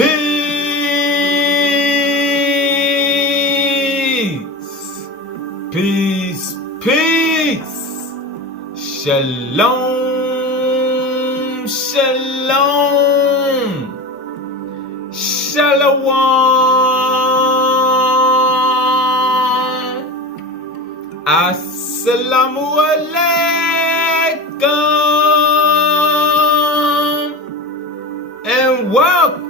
Peace. Peace. Peace. Shalom. Shalom. Shalom. Assalamu alaikum. And welcome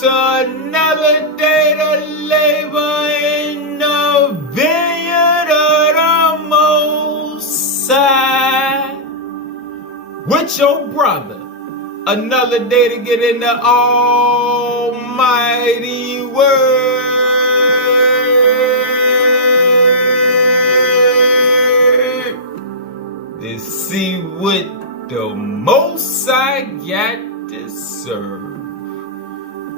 to another day to labor in the vineyard of the Most High. With your brother, another day to get in the almighty word to see what the Most High got to serve.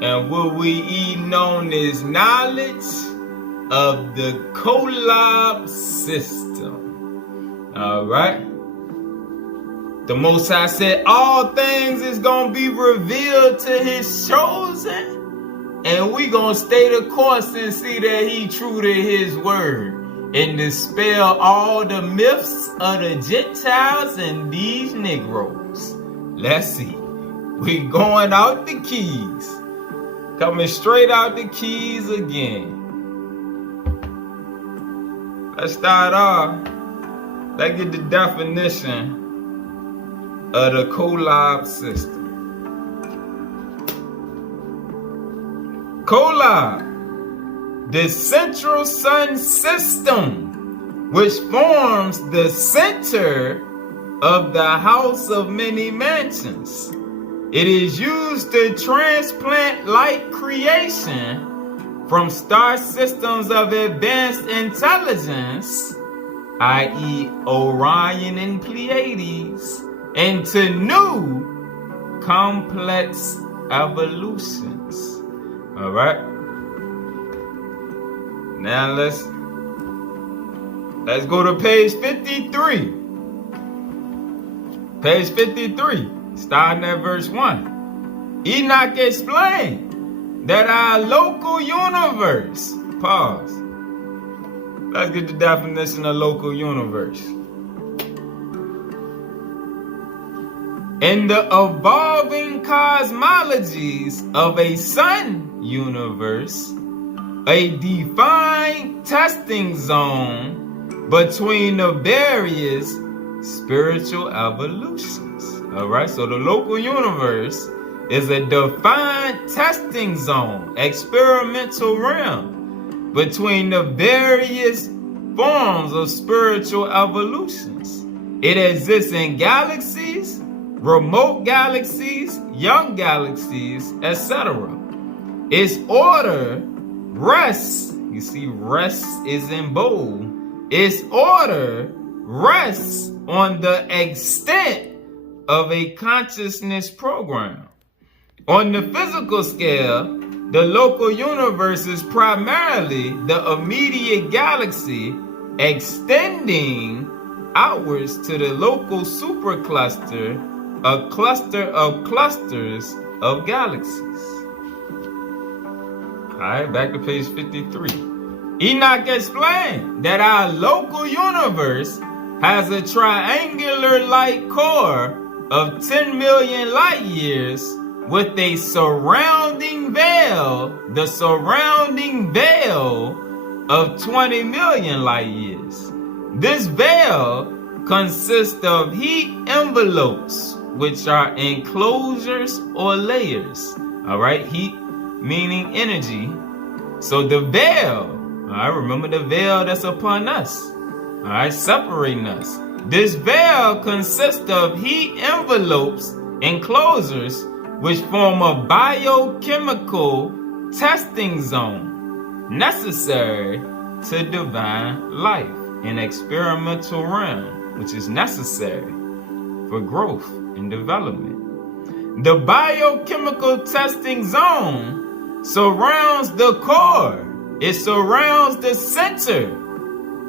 And what we eating on is knowledge of the Kolob system. Alright? The Most High said all things is going to be revealed to his chosen. And we going to stay the course and see that he true to his word. And dispel all the myths of the Gentiles and these Negroes. Let's see. We going out the keys. Coming straight out the keys again. Let's start off. Let's get the definition of the Kolob system. Kolob, the central sun system, which forms the center of the house of many mansions. It is used to transplant light creation from star systems of advanced intelligence, i.e. Orion and Pleiades, into new complex evolutions. All right. Now let's go to page 53. Page 53, starting at verse 1. Enoch explained that our local universe, pause. Let's get the definition of local universe. In the evolving cosmologies of a sun universe, a defined testing zone between the various spiritual evolutions. Alright, so the local universe is a defined testing zone, experimental realm between the various forms of spiritual evolutions. It exists in galaxies, remote galaxies, young galaxies, etc. Its order rests, you see rest is in bold, its order rests on the extent of a consciousness program. On the physical scale, the local universe is primarily the immediate galaxy extending outwards to the local supercluster, a cluster of clusters of galaxies. Alright, back to page 53. Enoch explained that our local universe has a triangular light core of 10 million light years with a surrounding veil, the surrounding veil of 20 million light years. This veil consists of heat envelopes, which are enclosures or layers. Alright, heat meaning energy. So the veil, alright, remember the veil that's upon us, alright, separating us. This veil consists of heat envelopes, enclosures, which form a biochemical testing zone necessary to divine life, an experimental realm, which is necessary for growth and development. The biochemical testing zone surrounds the core. It surrounds the center.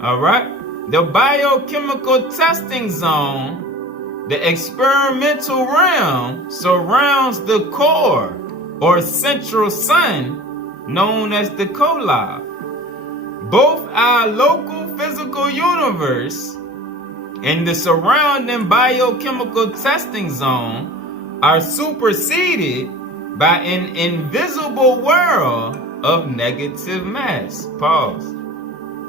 All right? The biochemical testing zone, the experimental realm, surrounds the core. or central sun known as the Kolob. Both our local physical universe and the surrounding biochemical testing zone are superseded by an invisible world of negative mass. Pause.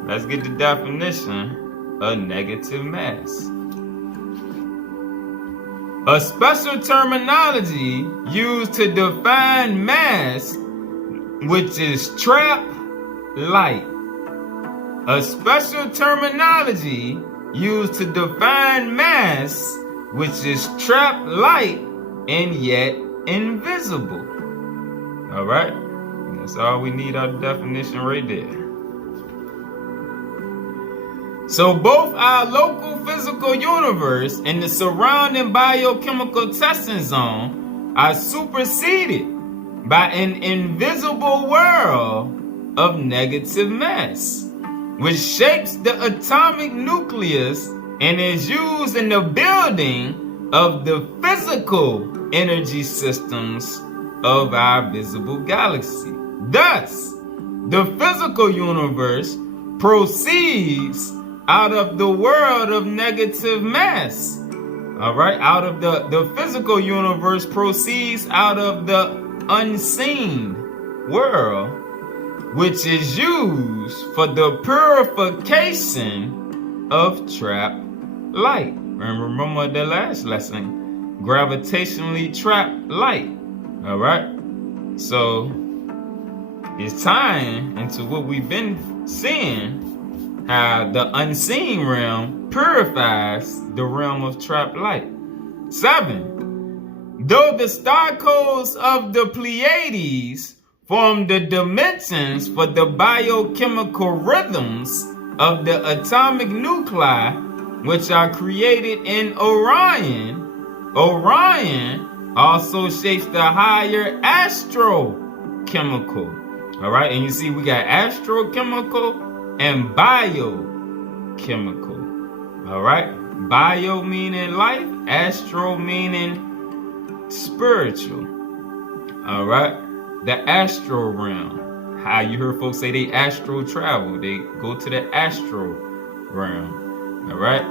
Let's get the definition of negative mass. A special terminology used to define mass, which is trapped light. A special terminology used to define mass, which is trapped light and yet invisible. All right? That's all we need, our definition right there. So both our local physical universe and the surrounding biochemical testing zone are superseded by an invisible world of negative mass, which shapes the atomic nucleus and is used in the building of the physical energy systems of our visible galaxy. Thus, the physical universe proceeds out of the world of negative mass. All right, out of the physical universe proceeds out of the unseen world, which is used for the purification of trapped light. And remember the last lesson, gravitationally trapped light. All right, so it's tying into what we've been seeing, how the unseen realm purifies the realm of trapped light. 7. Though the star codes of the Pleiades form the dimensions for the biochemical rhythms of the atomic nuclei, which are created in Orion, Orion also shapes the higher astrochemical. All right, and you see we got astrochemical and biochemical. All right, bio meaning life, astro meaning spiritual. All right, the astral realm. How you heard folks say they astral travel, they go to the astral realm. All right,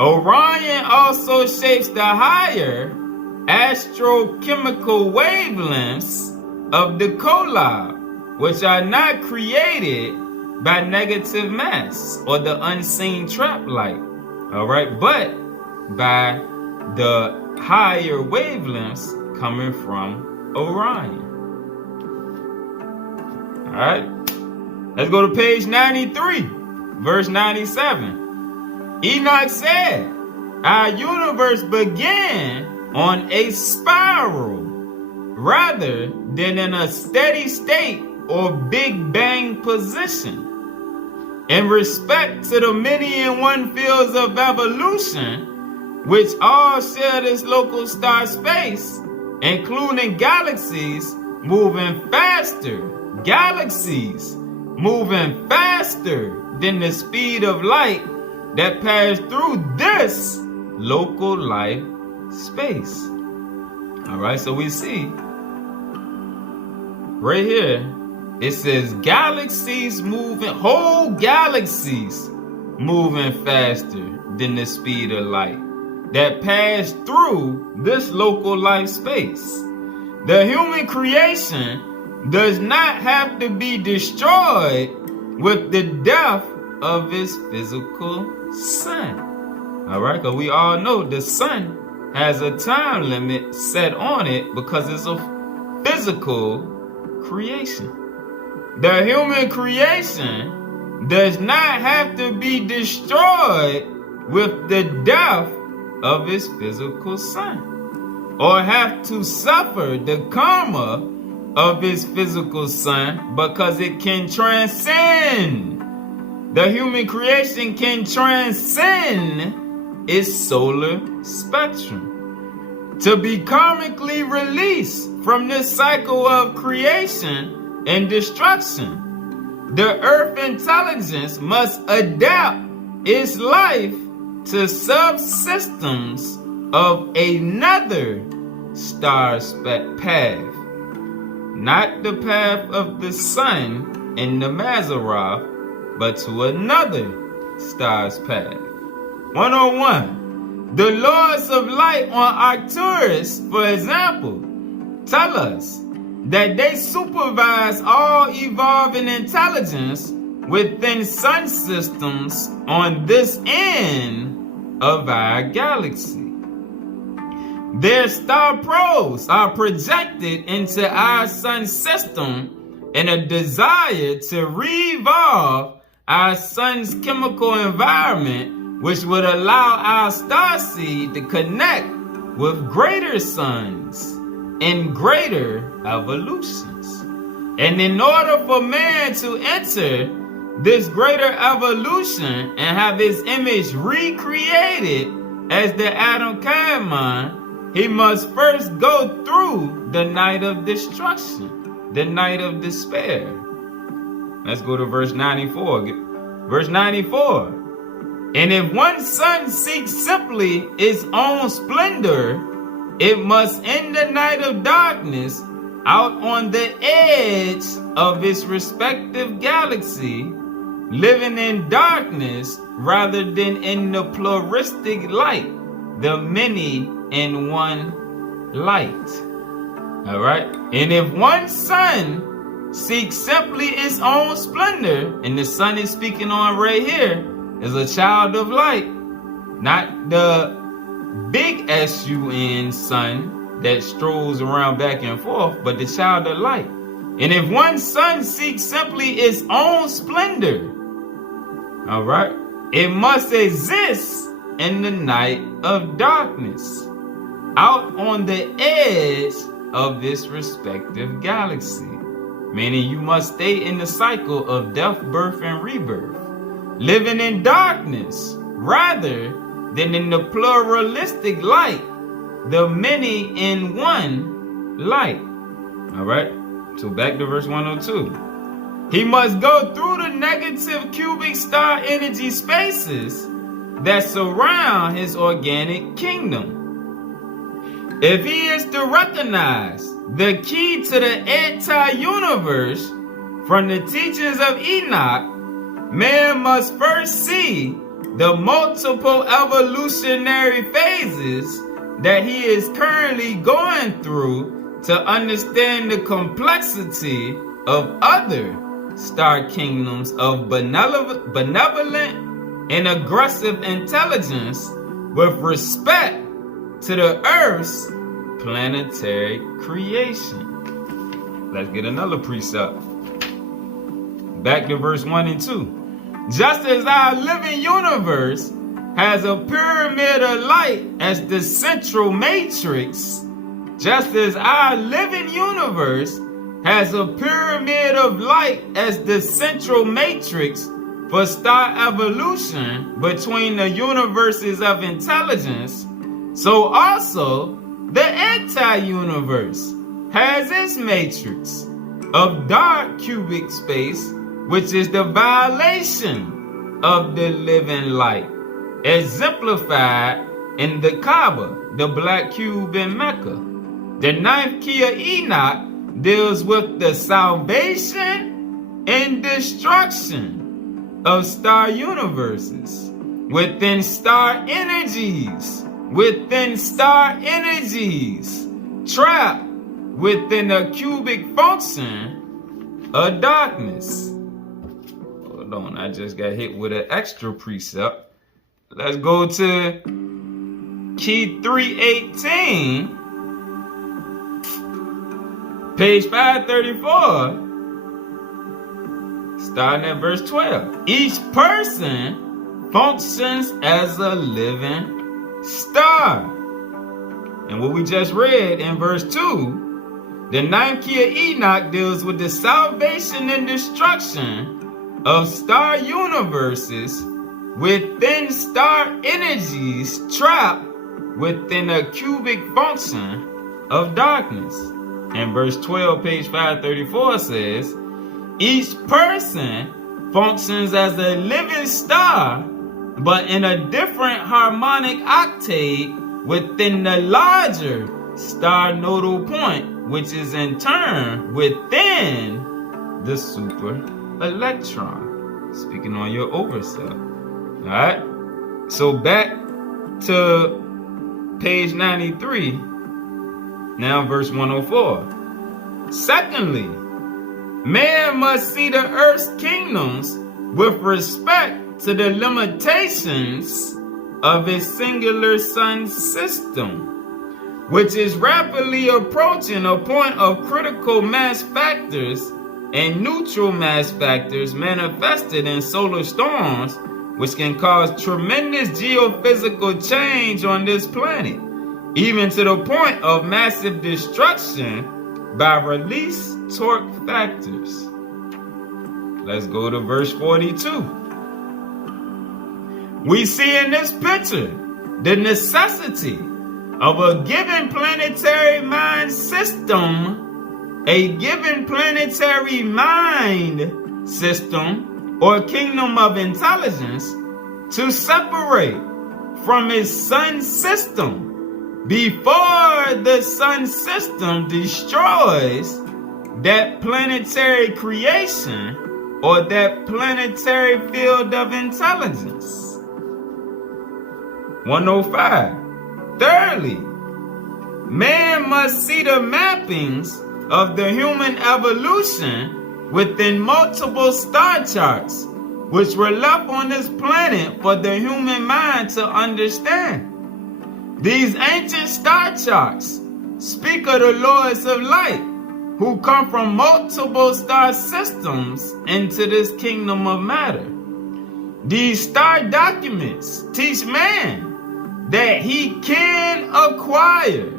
Orion also shapes the higher astrochemical wavelengths of the Kolob, which are not created by negative mass or the unseen trap light, all right, but by the higher wavelengths coming from Orion. All right, let's go to page 93, verse 97. Enoch said, our universe began on a spiral rather than in a steady state or Big Bang position. In respect to the many and one fields of evolution, which all share this local star space, including galaxies moving faster than the speed of light that pass through this local life space. All right, so we see right here, it says galaxies moving, whole galaxies moving faster than the speed of light that pass through this local life space. The human creation does not have to be destroyed with the death of its physical sun. All right, because we all know the sun has a time limit set on it because it's a physical creation. The human creation does not have to be destroyed with the death of its physical sun, or have to suffer the karma of its physical sun, because it can transcend. The human creation can transcend its solar spectrum to be karmically released from this cycle of creation and destruction. The earth intelligence must adapt its life to subsystems of another star path, not the path of the sun in the Mazzaroth, but to another star's path. 101. The lords of light on Arcturus, for example, tell us that they supervise all evolving intelligence within sun systems on this end of our galaxy. Their star probes are projected into our sun system in a desire to revolve our sun's chemical environment, which would allow our star seed to connect with greater suns in greater evolutions. And in order for man to enter this greater evolution and have his image recreated as the Adam Kadmon, he must first go through the night of destruction, the night of despair. Let's go to verse 94. Verse 94. And if one sun seeks simply its own splendor, it must end the night of darkness out on the edge of its respective galaxy, living in darkness rather than in the pluralistic light, the many in one light. All right. And if one sun seeks simply its own splendor, and the sun is speaking on right here, is a child of light, not the big sun sun that strolls around back and forth, but the child of light. And if one sun seeks simply its own splendor, all right, it must exist in the night of darkness, out on the edge of this respective galaxy. Meaning you must stay in the cycle of death, birth, and rebirth, living in darkness rather than in the pluralistic light, the many in one light. All right, so back to verse 102. He must go through the negative cubic star energy spaces that surround his organic kingdom. If he is to recognize the key to the anti-universe from the teachings of Enoch, man must first see the multiple evolutionary phases that he is currently going through to understand the complexity of other star kingdoms of benevolent and aggressive intelligence with respect to the Earth's planetary creation. Let's get another precept. Back to verse 1 and 2. Just as our living universe has a pyramid of light as the central matrix, just as our living universe has a pyramid of light as the central matrix for star evolution between the universes of intelligence, so also the anti-universe has its matrix of dark cubic space, which is the violation of the living light, exemplified in the Kaaba, the black cube in Mecca. The ninth key of Enoch deals with the salvation and destruction of star universes within star energies, trapped within a cubic function of darkness. Hold on, I just got hit with an extra precept. Let's go to key 318. Page 534, starting at verse 12. Each person functions as a living star. And what we just read in verse 2, the ninth key of Enoch deals with the salvation and destruction of star universes within star energies trapped within a cubic function of darkness. And verse 12, page 534 says, each person functions as a living star, but in a different harmonic octave within the larger star nodal point, which is in turn within the super electron. Speaking on your overcell. Alright? So back to page 93, now verse 104. Secondly, man must see the earth's kingdoms with respect to the limitations of its singular sun system, which is rapidly approaching a point of critical mass factors and neutral mass factors manifested in solar storms, which can cause tremendous geophysical change on this planet, even to the point of massive destruction by released torque factors. Let's go to verse 42. We see in this picture the necessity of a given planetary mind system, or kingdom of intelligence to separate from its sun system before the sun system destroys that planetary creation or that planetary field of intelligence. 105. Thirdly, man must see the mappings of the human evolution within multiple star charts, which were left on this planet for the human mind to understand. These ancient star charts speak of the lords of light, who come from multiple star systems into this kingdom of matter. These star documents teach man that he can acquire.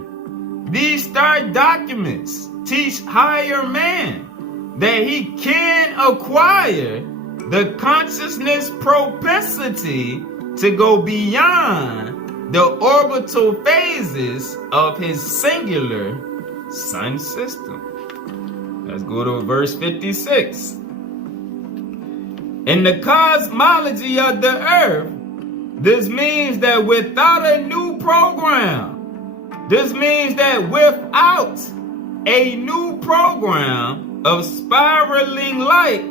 These star documents teach higher man that he can acquire the consciousness propensity to go beyond the orbital phases of his singular sun system. Let's go to verse 56. In the cosmology of the earth, this means that without a new program, this means that without a new program of spiraling light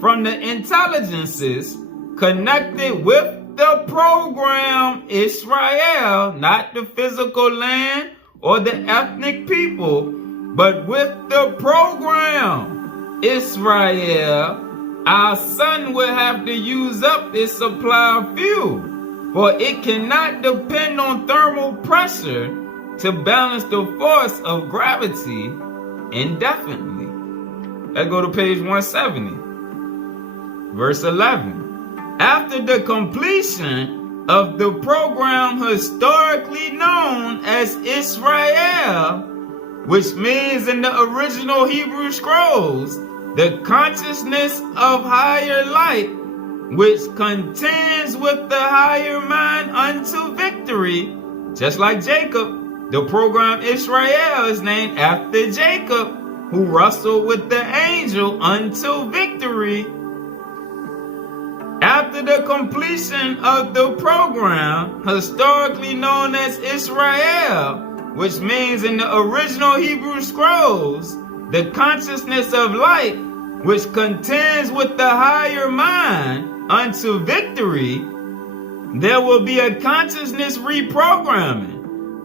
from the intelligences connected with the program Israel, not the physical land or the ethnic people, but with the program Israel, our sun will have to use up its supply of fuel, for it cannot depend on thermal pressure to balance the force of gravity indefinitely. Let's go to page 170, verse 11. After the completion of the program historically known as Israel, which means in the original Hebrew scrolls, the consciousness of higher light, which contends with the higher mind unto victory, just like Jacob. The program Israel is named after Jacob, who wrestled with the angel until victory. After the completion of the program, historically known as Israel, which means in the original Hebrew scrolls, the consciousness of light, which contends with the higher mind unto victory, there will be a consciousness reprogramming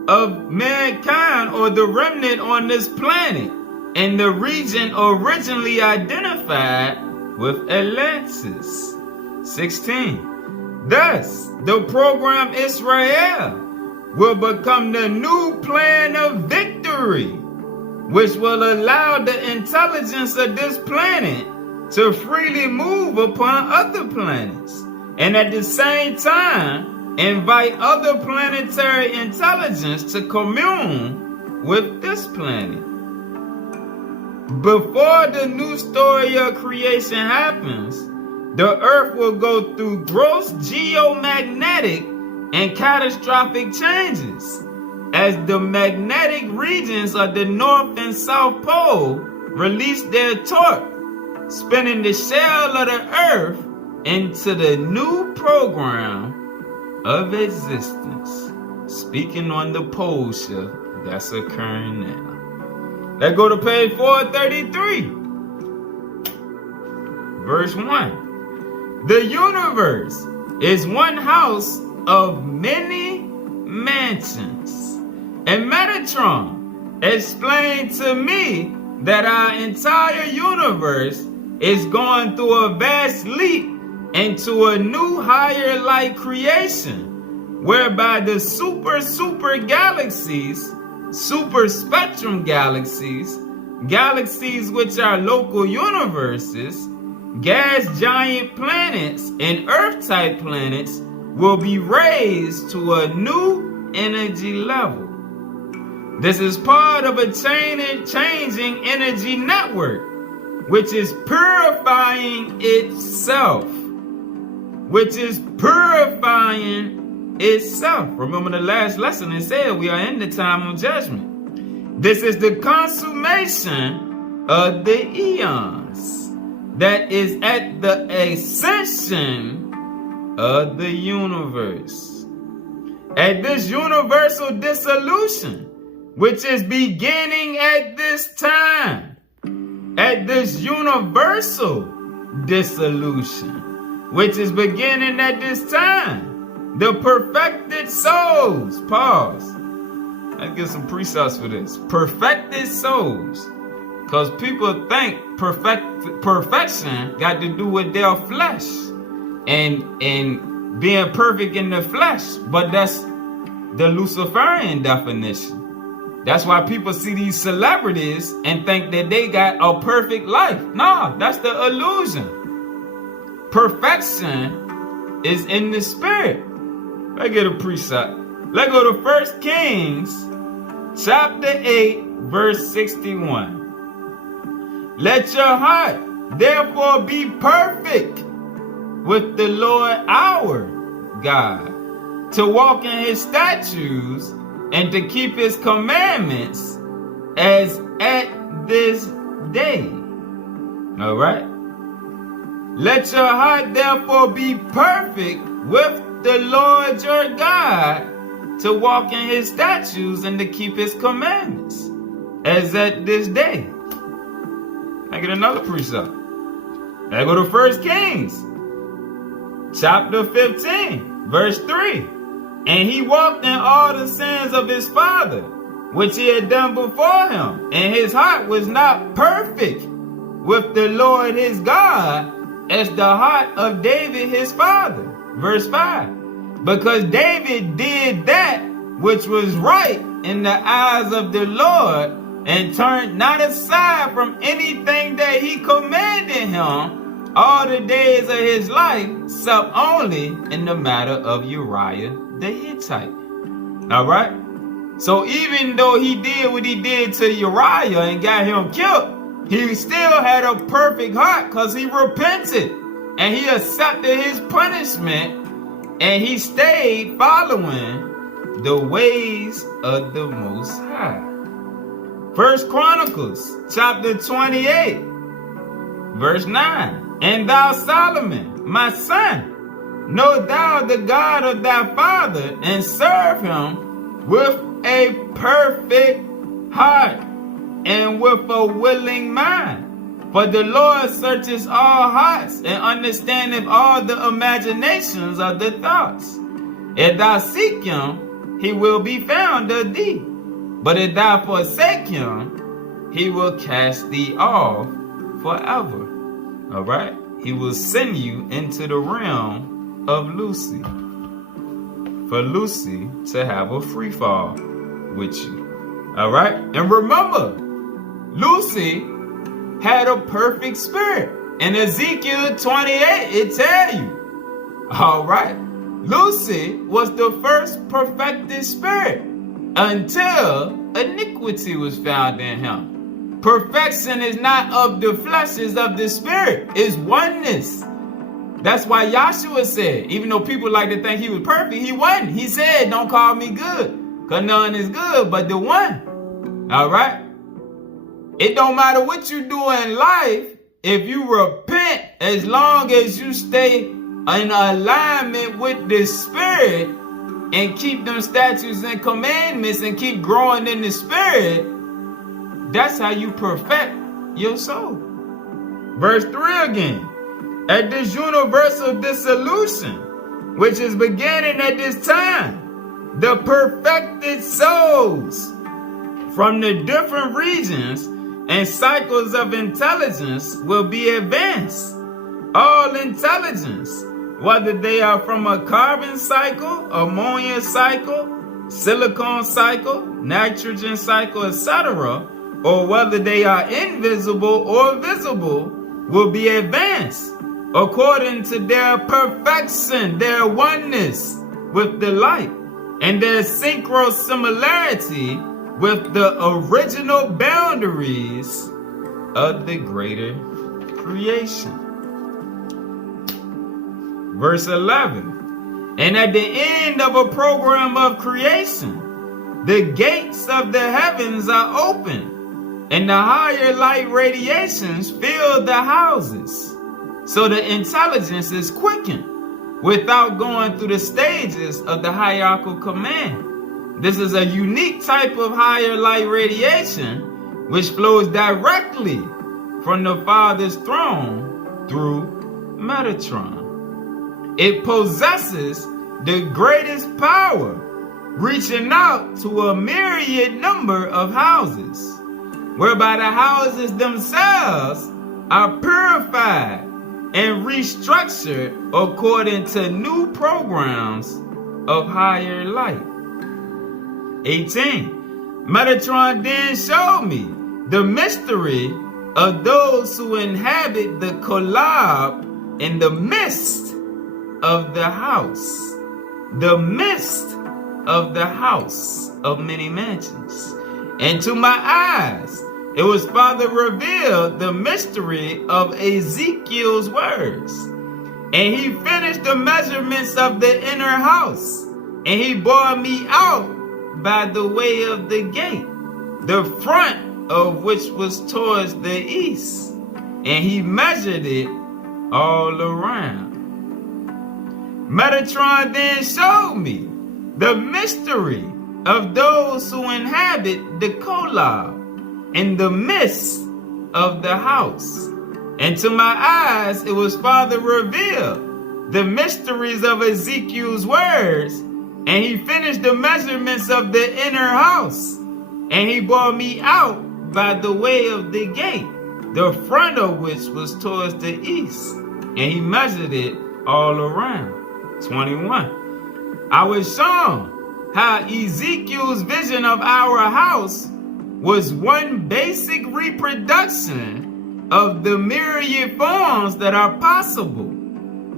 of mankind or the remnant on this planet in the region originally identified with Atlantis. 16. Thus, the program Israel will become the new plan of victory, which will allow the intelligence of this planet to freely move upon other planets, and at the same time invite other planetary intelligence to commune with this planet. Before the new story of creation happens, the earth will go through gross geomagnetic and catastrophic changes as the magnetic regions of the North and South Pole release their torque, spinning the shell of the earth into the new program of existence. speaking on the pole shift that's occurring now. Let's go to page 433. Verse 1. The universe is one house of many mansions. And Metatron explained to me that our entire universe is going through a vast leap into a new higher light creation, whereby the super galaxies, super spectrum galaxies, galaxies which are local universes, gas giant planets, and Earth-type planets will be raised to a new energy level. This is part of a changing energy network, which is purifying itself. Remember the last lesson, it said we are in the time of judgment. This is the consummation of the eons that is at the ascension of the universe. At this universal dissolution, which is beginning at this time, at this universal dissolution, which is beginning at this time, the perfected souls, pause, let's get some precepts for this, perfected souls, because people think perfection got to do with their flesh, and being perfect in the flesh, but that's the Luciferian definition. That's why people see these celebrities and think that they got a perfect life. No, that's the illusion. Perfection is in the spirit. Let's get a precept. Let's go to 1 Kings chapter 8, verse 61. Let your heart therefore be perfect with the Lord our God, to walk in his statutes and to keep his commandments as at this day. All right. Let your heart therefore be perfect with the Lord your God, to walk in his statutes and to keep his commandments as at this day. I get another precept. I go to 1 Kings chapter 15, verse 3. And he walked in all the sins of his father, which he had done before him. And his heart was not perfect with the Lord his God, as the heart of David his father. Verse 5. Because David did that which was right in the eyes of the Lord, and turned not aside from anything that he commanded him all the days of his life, except only in the matter of Uriah the Hittite. All right. So even though he did what he did to Uriah and got him killed, he still had a perfect heart, because he repented and he accepted his punishment, and he stayed following the ways of the Most High. 1 Chronicles chapter 28, verse 9. And thou, Solomon, my son, know thou the God of thy father, and serve him with a perfect heart and with a willing mind. For the Lord searches all hearts and understandeth all the imaginations of the thoughts. If thou seek him, he will be found of thee. But if thou forsake him, he will cast thee off forever. All right? He will send you into the realm of Lucy, for Lucy to have a free fall with you. All right? And remember, Lucy had a perfect spirit. In Ezekiel 28, it tells you. All right? Lucy was the first perfected spirit until iniquity was found in him. Perfection is not of the flesh, it's of the spirit. It's oneness. That's why Yahshua said, even though people like to think he was perfect, he wasn't. He said, don't call me good, because none is good but the one. All right? It don't matter what you do in life. If you repent, as long as you stay in alignment with the spirit, and keep them statutes and commandments and keep growing in the spirit, that's how you perfect your soul. Verse 3 again. At this universal dissolution, which is beginning at this time, the perfected souls from the different regions and cycles of intelligence will be advanced. All intelligence, whether they are from a carbon cycle, ammonia cycle, silicon cycle, nitrogen cycle, etc., or whether they are invisible or visible, will be advanced according to their perfection, their oneness with the light, and their synchro-similarity with the original boundaries of the greater creation. Verse 11. And at the end of a program of creation, the gates of the heavens are open, and the higher light radiations fill the houses. So the intelligence is quickened without going through the stages of the hierarchical command. This is a unique type of higher light radiation which flows directly from the Father's throne through Metatron. It possesses the greatest power, reaching out to a myriad number of houses, whereby the houses themselves are purified and restructured according to new programs of higher light. 18. Metatron then showed me the mystery of those who inhabit the Kolob in the midst of the house. The midst of the house of many mansions. And to my eyes, it was further revealed the mystery of Ezekiel's words. And he finished the measurements of the inner house, and he bore me out by the way of the gate, the front of which was towards the east, and he measured it all around. Metatron then showed me the mystery of those who inhabit the Kolob in the midst of the house. And to my eyes it was further revealed the mysteries of Ezekiel's words, and he finished the measurements of the inner house, and he brought me out by the way of the gate, the front of which was towards the east, and he measured it all around. 21. I was shown how Ezekiel's vision of our house was one basic reproduction of the myriad forms that are possible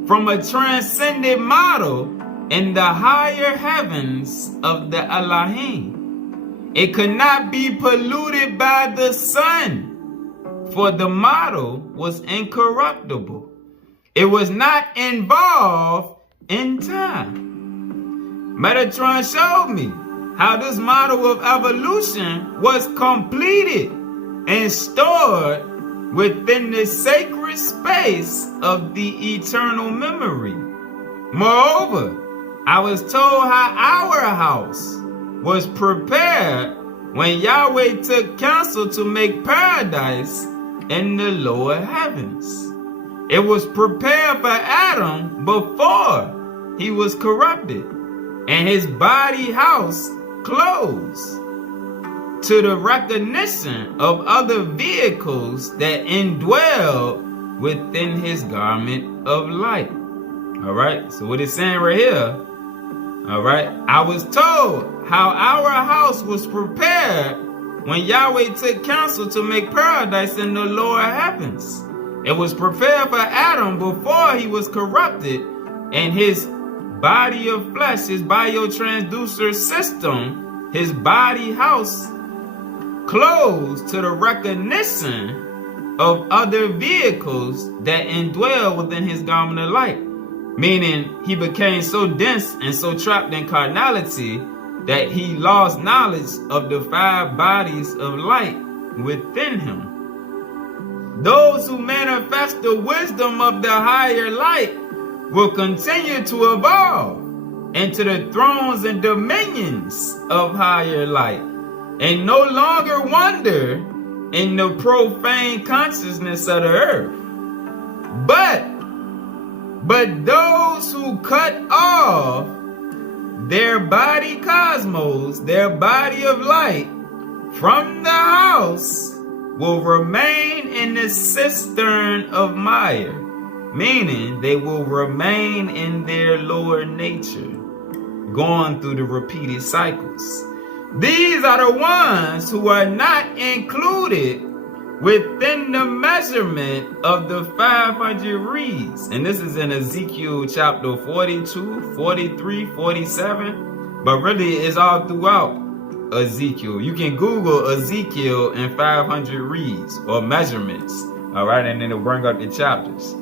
from a transcendent model in the higher heavens of the Elohim. It could not be polluted by the sun, for the model was incorruptible. It was not involved in time. Metatron showed me how this model of evolution was completed and stored within the sacred space of the eternal memory. Moreover, I was told how our house was prepared when Yahweh took counsel to make paradise in the lower heavens. It was prepared for Adam before he was corrupted, and his body house closed to the recognition of other vehicles that indwell within his garment of light. All right, so what it's saying right here, all right, I was told how our house was prepared when Yahweh took counsel to make paradise in the lower heavens. It was prepared for Adam before he was corrupted, and his body of flesh, his biotransducer system, his body house closed to the recognition of other vehicles that indwell within his garment of light. Meaning he became so dense and so trapped in carnality that he lost knowledge of the 5 bodies of light within him. Those who manifest the wisdom of the higher light will continue to evolve into the thrones and dominions of higher light, and no longer wander in the profane consciousness of the earth. But those who cut off their body cosmos, their body of light, from the house will remain in the cistern of mire, meaning they will remain in their lower nature, going through the repeated cycles. These are the ones who are not included within the measurement of the 500 reeds. And this is in Ezekiel chapter 42, 43, 47. But really, it's all throughout Ezekiel. You can Google Ezekiel and 500 reeds or measurements. All right, and then it'll bring up the chapters.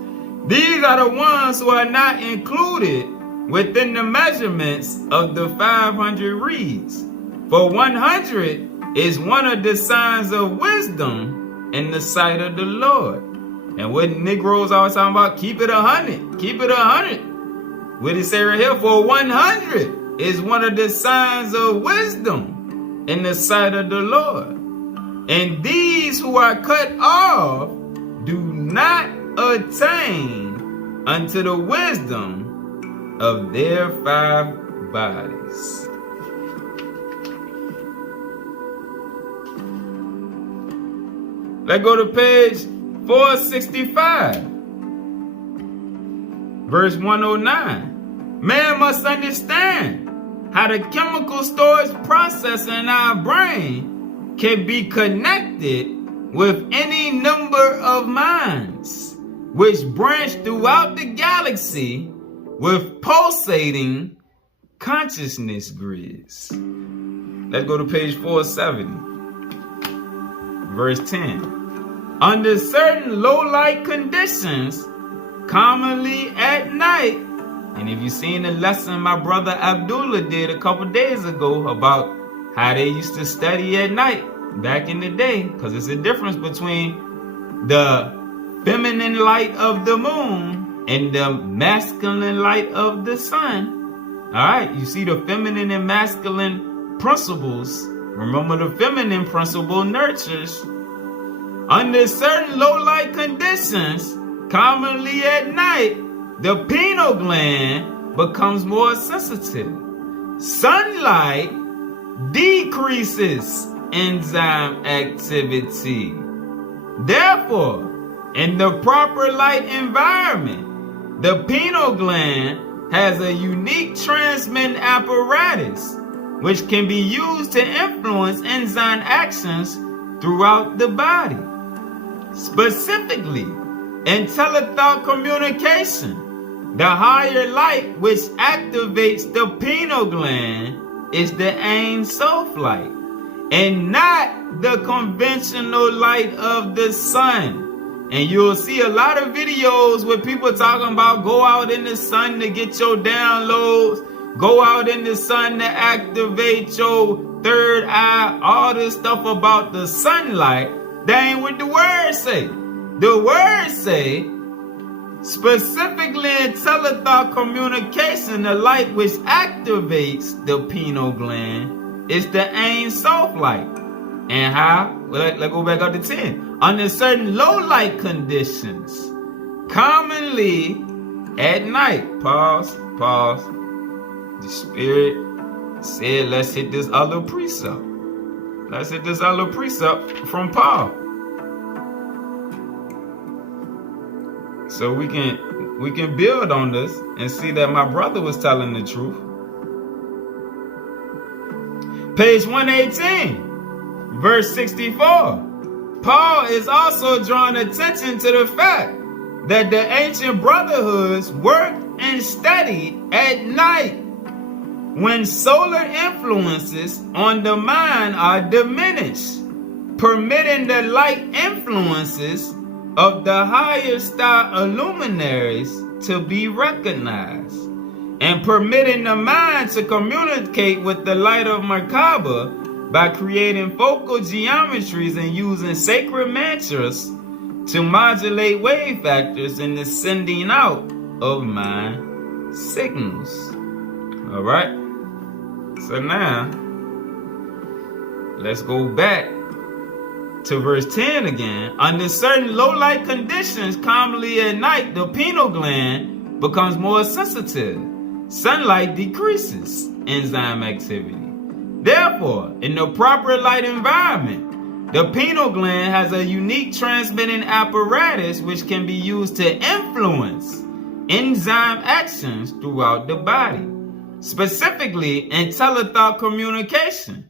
These are the ones who are not included within the measurements of the 500 reeds. For 100 is one of the signs of wisdom in the sight of the Lord. And what Negroes always talking about, keep it 100. Keep it 100. What it say right here? For 100 is one of the signs of wisdom in the sight of the Lord. And these who are cut off do not attain unto the wisdom of their 5 bodies. Let's go to page 465, verse 109. Man must understand how the chemical storage process in our brain can be connected with any number of minds, which branch throughout the galaxy with pulsating consciousness grids. Let's go to page 470, verse 10. Under certain low-light conditions, commonly at night, and if you've seen the lesson my brother Abdullah did a couple days ago about how they used to study at night back in the day, because it's a difference between the feminine light of the moon and the masculine light of the sun. All right, you see the feminine and masculine principles. Remember, the feminine principle nurtures. Under certain low-light conditions, commonly at night, the pineal gland becomes more sensitive. Sunlight decreases enzyme activity. Therefore, in the proper light environment, the pineal gland has a unique transmitting apparatus which can be used to influence enzyme actions throughout the body. Specifically, in telethought communication, the higher light which activates the pineal gland is the Ein Sof light, and not the conventional light of the sun. And you'll see a lot of videos where people talking about go out in the sun to get your downloads, go out in the sun to activate your third eye, all this stuff about the sunlight. That ain't what the words say. The words say, specifically in telethought communication, the light which activates the pineal gland is the Ein Sof light. And how? Well, let's go back up to 10. Under certain low light conditions, commonly at night. Pause. The Spirit said, let's hit this other precept. Let's hit this other precept from Paul. So we can build on this and see that my brother was telling the truth. Page 118, verse 64. Paul is also drawing attention to the fact that the ancient brotherhoods worked and studied at night, when solar influences on the mind are diminished, permitting the light influences of the higher star luminaries to be recognized, and permitting the mind to communicate with the light of Merkaba by creating focal geometries and using sacred mantras to modulate wave factors in the sending out of mind signals. All right. So now, let's go back to verse 10 again. Under certain low light conditions, commonly at night, the pineal gland becomes more sensitive. Sunlight decreases enzyme activity. Therefore, in the proper light environment, the pineal gland has a unique transmitting apparatus which can be used to influence enzyme actions throughout the body, specifically in telethought communication.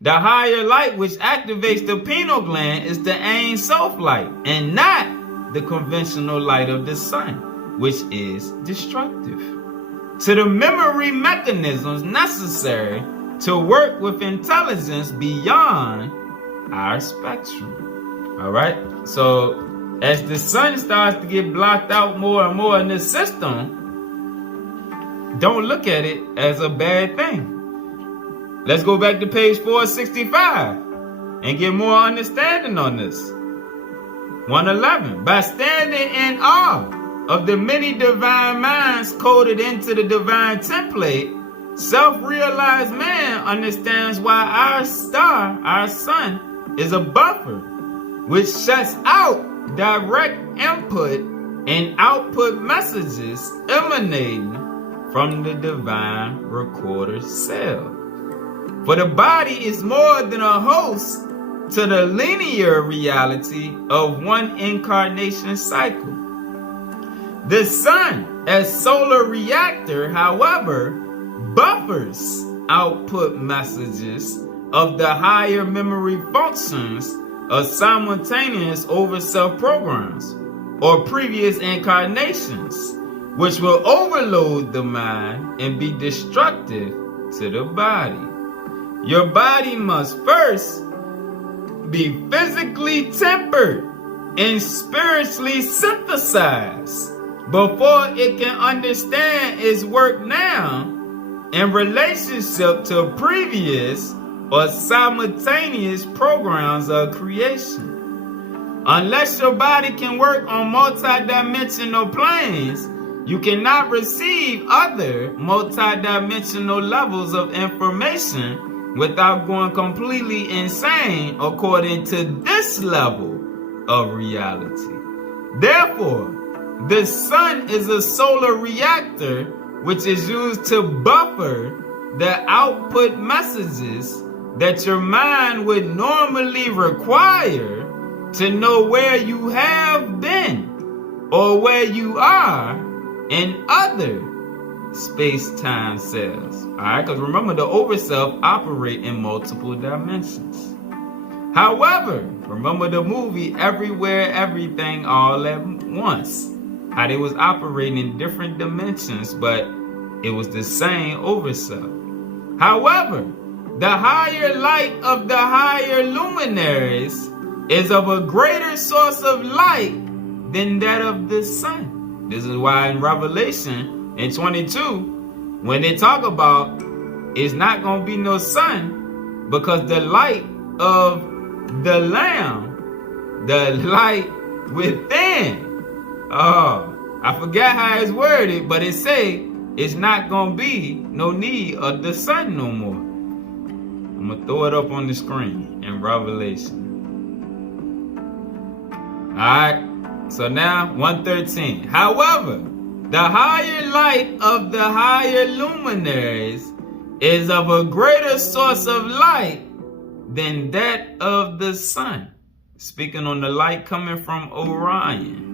The higher light which activates the pineal gland is the Ein Sof light, and not the conventional light of the sun, which is destructive. To the memory mechanisms necessary to work with intelligence beyond our spectrum. All right? So, as the sun starts to get blocked out more and more in this system, don't look at it as a bad thing. Let's go back to page 465 and get more understanding on this. 111. By standing in awe of the many divine minds coded into the divine template, self-realized man understands why our star, our sun, is a buffer, which shuts out direct input and output messages emanating from the divine recorder cell. For the body is more than a host to the linear reality of one incarnation cycle. The sun, as solar reactor, however, buffers output messages of the higher memory functions of simultaneous over-self programs or previous incarnations, which will overload the mind and be destructive to the body. Your body must first be physically tempered and spiritually synthesized before it can understand its work now in relationship to previous or simultaneous programs of creation. Unless your body can work on multidimensional planes, you cannot receive other multidimensional levels of information without going completely insane according to this level of reality. Therefore, the sun is a solar reactor which is used to buffer the output messages that your mind would normally require to know where you have been or where you are in other space-time cells. Alright, because remember, the overself operate in multiple dimensions. However, remember the movie Everywhere, Everything, All at Once. How they was operating in different dimensions, but it was the same overself. However, the higher light of the higher luminaries is of a greater source of light than that of the sun. This is why in Revelation in 22, when they talk about it's not going to be no sun, because the light of the Lamb, the light within, I forgot how it's worded, but it say it's not going to be no need of the sun no more. I'm going to throw it up on the screen in Revelation. Alright, so now 113. However, the higher light of the higher luminaries is of a greater source of light than that of the sun. Speaking on the light coming from Orion.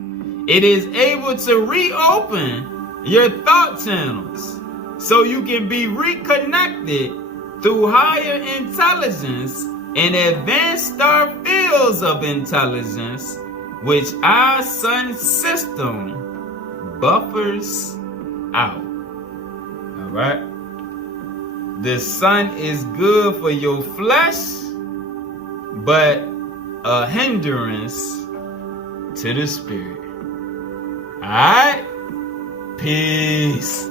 It is able to reopen your thought channels so you can be reconnected through higher intelligence and advanced star fields of intelligence, which our sun system buffers out. All right. The sun is good for your flesh, but a hindrance to the spirit. All right. Peace.